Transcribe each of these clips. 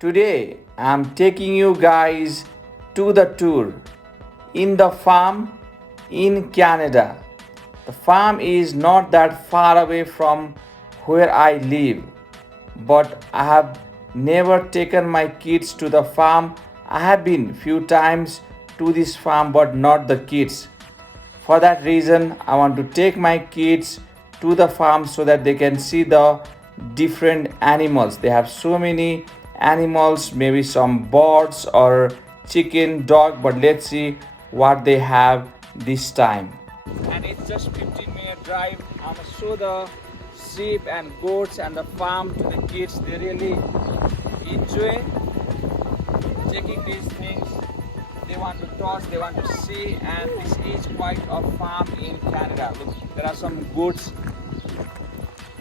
Today I'm taking you guys to the tour in the farm in Canada. The farm is not that far away from where I live, but I have never taken my kids to the farm. I have been few times to this farm but not the kids. For that reason, I want to take my kids to the farm so that they can see the different animals. They have so many animals, maybe some birds or chicken, dog, but let's see what they have this time. And it's just 15-minute drive. I'm gonna show the sheep and goats and the farm to the kids. They really enjoy checking these things. They want to touch, they want to see, and this is quite a farm in Canada. Look, there are some goats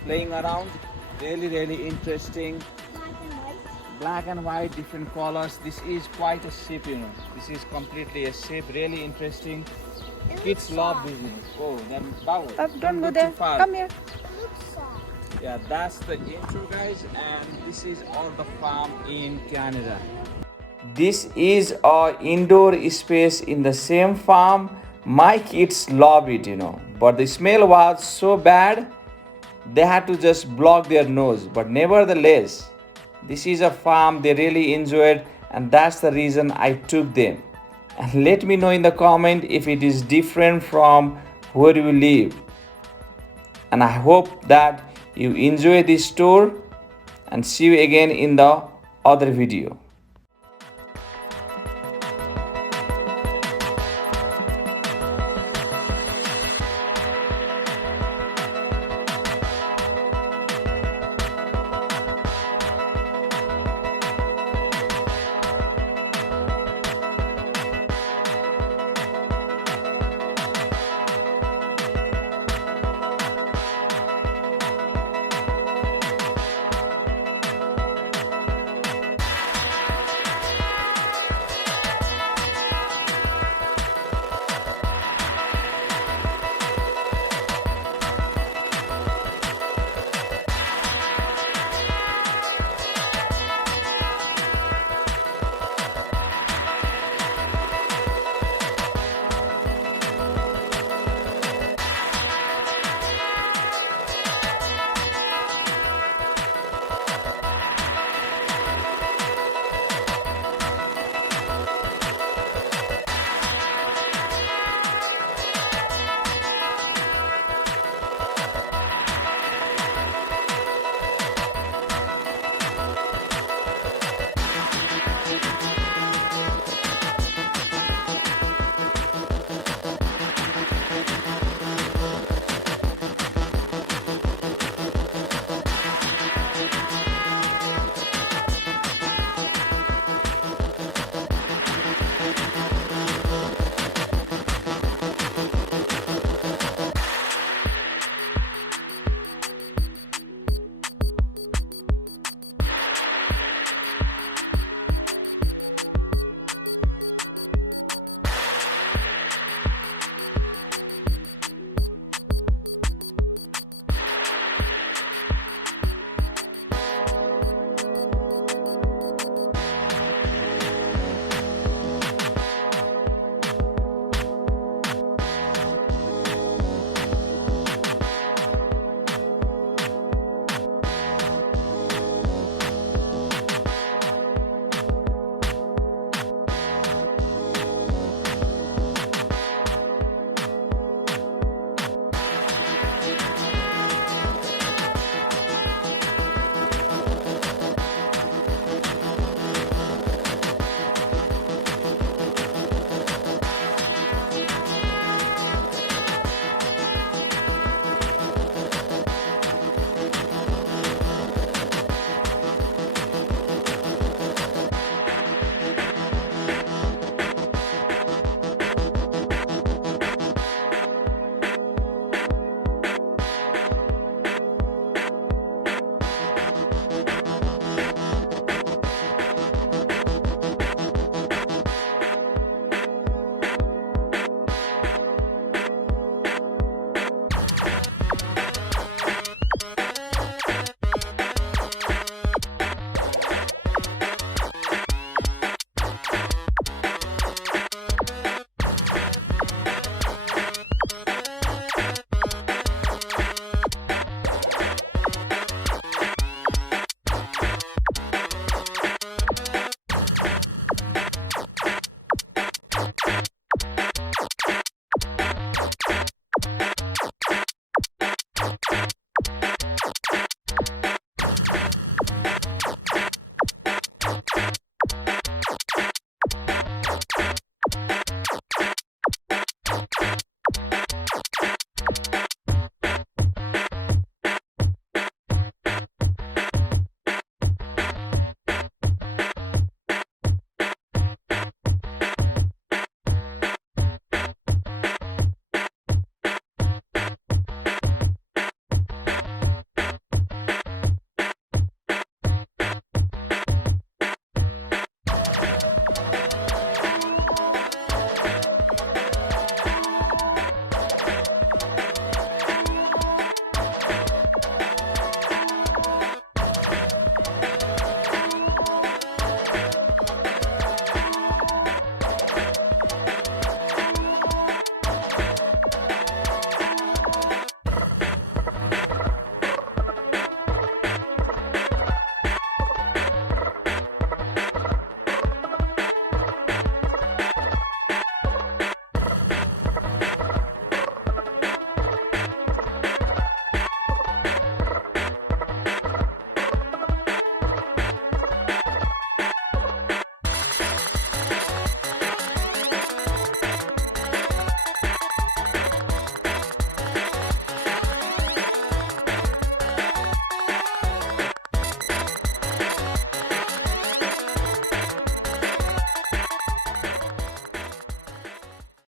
playing around. Really interesting. Black and white, different colors. This is quite a sheep, you know. This is completely a sheep. Really interesting. Kids love business. Oh, then Bawal. Don't go there. Too far. Come here. Yeah, that's the intro, guys, and this is all the farm in Canada. This is our indoor space in the same farm. My kids love it, you know, but the smell was so bad they had to just block their nose. But nevertheless, this is a farm they really enjoyed, and that's the reason I took them. And let me know in the comment if it is different from where you live. And I hope that you enjoy this tour, and see you again in the other video.